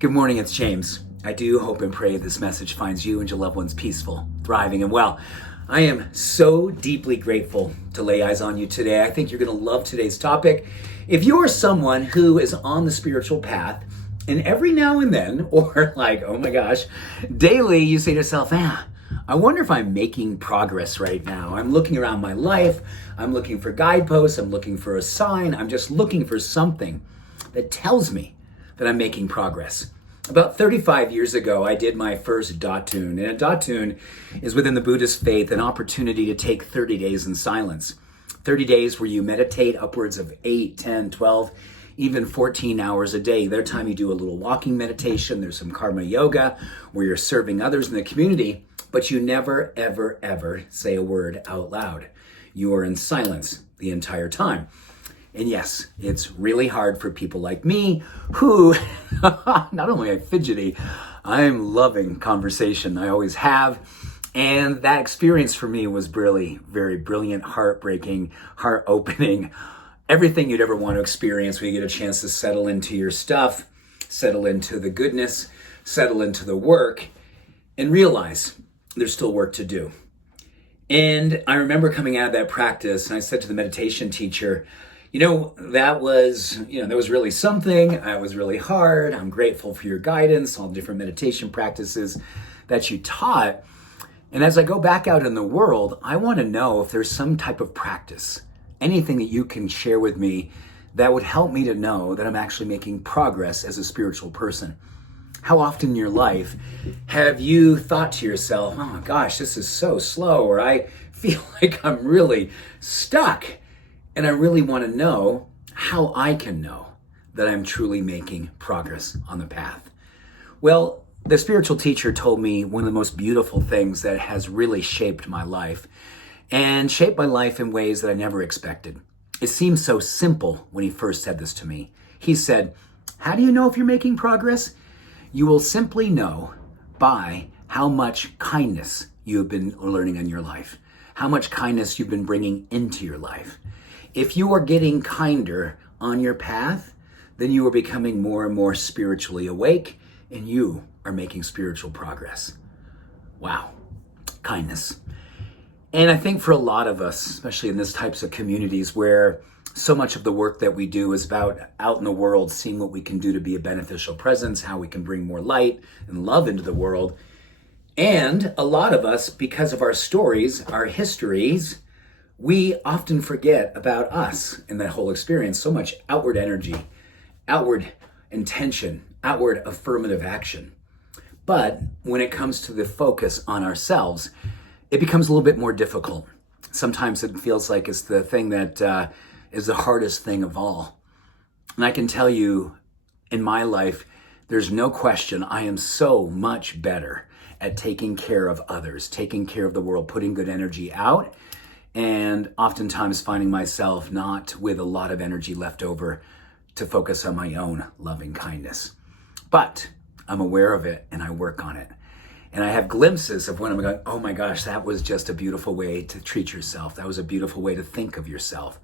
Good morning, it's James. I do hope and pray this message finds you and your loved ones peaceful, thriving, and well. I am so deeply grateful to lay eyes on you today. I think you're going to love today's topic. If you are someone who is on the spiritual path, and every now and then, or like, oh my gosh, daily, you say to yourself, I wonder if I'm making progress right now. I'm looking around my life. I'm looking for guideposts. I'm looking for a sign. I'm just looking for something that tells me that I'm making progress. About 35 years ago, I did my first Dotoon. And a Dotoon is within the Buddhist faith an opportunity to take 30 days in silence. 30 days where you meditate upwards of 8, 10, 12, even 14 hours a day. There time you do a little walking meditation. There's some karma yoga where you're serving others in the community, but you never, ever, ever say a word out loud. You are in silence the entire time. And yes, it's really hard for people like me who, not only am I fidgety, I'm loving conversation. I always have. And that experience for me was really very brilliant, heartbreaking, heart-opening. Everything you'd ever want to experience when you get a chance to settle into your stuff, settle into the goodness, settle into the work, and realize there's still work to do. And I remember coming out of that practice, and I said to the meditation teacher, that was really something. It was really hard. I'm grateful for your guidance, all the different meditation practices that you taught. And as I go back out in the world, I want to know if there's some type of practice, anything that you can share with me that would help me to know that I'm actually making progress as a spiritual person. How often in your life have you thought to yourself, oh gosh, this is so slow, or I feel like I'm really stuck? And I really want to know how I can know that I'm truly making progress on the path. Well, the spiritual teacher told me one of the most beautiful things that has really shaped my life, and shaped my life in ways that I never expected. It seemed so simple when he first said this to me. He said, how do you know if you're making progress? You will simply know by how much kindness you have been learning in your life, how much kindness you've been bringing into your life. If you are getting kinder on your path, then you are becoming more and more spiritually awake, and you are making spiritual progress. Wow, kindness. And I think for a lot of us, especially in these types of communities where so much of the work that we do is about out in the world, seeing what we can do to be a beneficial presence, how we can bring more light and love into the world. And a lot of us, because of our stories, our histories, we often forget about us in that whole experience. So much outward energy, outward intention, outward affirmative action. But when it comes to the focus on ourselves, it becomes a little bit more difficult. Sometimes it feels like it's the thing that is the hardest thing of all. And I can tell you, in my life, there's no question I am so much better at taking care of others, taking care of the world, putting good energy out, and oftentimes finding myself not with a lot of energy left over to focus on my own loving kindness. But I'm aware of it and I work on it. And I have glimpses of when I'm going, oh my gosh, that was just a beautiful way to treat yourself. That was a beautiful way to think of yourself.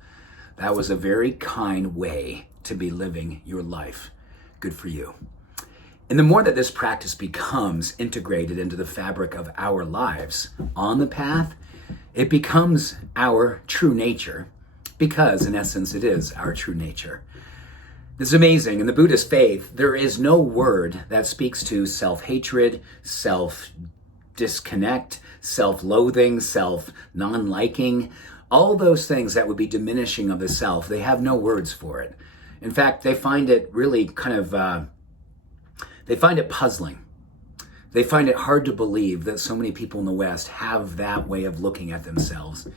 That was a very kind way to be living your life. Good for you. And the more that this practice becomes integrated into the fabric of our lives on the path, it becomes our true nature, because in essence it is our true nature. This is amazing. In the Buddhist faith, there is no word that speaks to self-hatred, self-disconnect, self-loathing, self-non-liking, all those things that would be diminishing of the self. They have no words for it. In fact, they find it really they find it puzzling. They find it hard to believe that so many people in the West have that way of looking at themselves.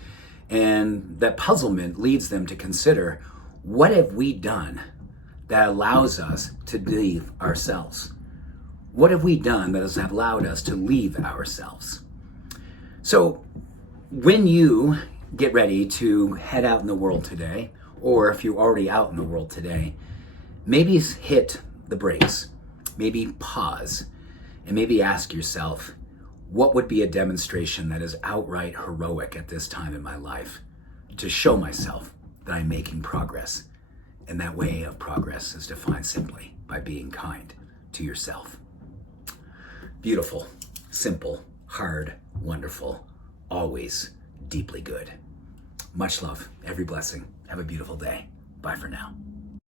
And that puzzlement leads them to consider, what have we done that allows us to leave ourselves? What have we done that has allowed us to leave ourselves? So when you get ready to head out in the world today, or if you're already out in the world today, maybe hit the brakes, maybe pause, and maybe ask yourself, what would be a demonstration that is outright heroic at this time in my life to show myself that I'm making progress? And that way of progress is defined simply by being kind to yourself. Beautiful, simple, hard, wonderful, always deeply good. Much love, every blessing. Have a beautiful day. Bye for now.